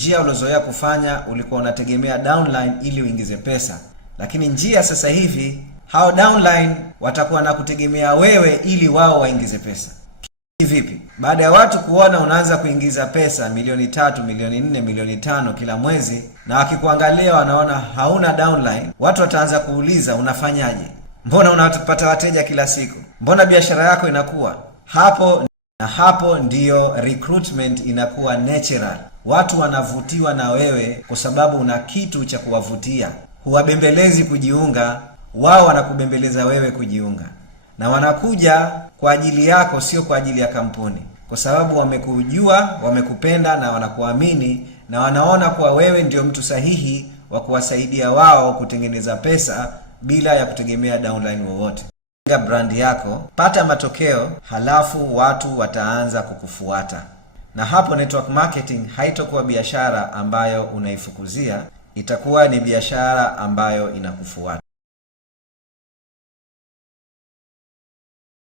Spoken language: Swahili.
njia ulozoea kufanya ulikuwa unategemea downline ili uingize pesa, lakini njia sasa hivi hao downline watakuwa na kutegemea wewe ili wao waingize pesa. Vipi? Baada ya watu kuona unaanza kuingiza pesa milioni 3, milioni 4, milioni 5 kila mwezi, na wakikuangalia wanaona hauna downline, watu wataanza kuuliza unafanyaje? Mbona unapata wateja kila siku? Mbona biashara yako inakuwa? Hapo ndiyo recruitment inakuwa natural. Watu wanavutiwa na wewe kwa sababu una kitu cha kuwavutia. Huwabembelezi kujiunga, wao wanakubembeleza wewe kujiunga. Na wanakuja kwa ajili yako, sio kwa ajili ya kampuni, kwa sababu wamekujua, wamekupenda na wanakuamini, na wanaona kuwa wewe ndio mtu sahihi wa kuwasaidia wao kutengeneza pesa bila ya kutegemea downline wowote. Jenga brand yako, pata matokeo, halafu watu wataanza kukufuata. Na hapo network marketing haitakuwa biashara ambayo unaifukuzia, itakuwa ni biashara ambayo inakufuata.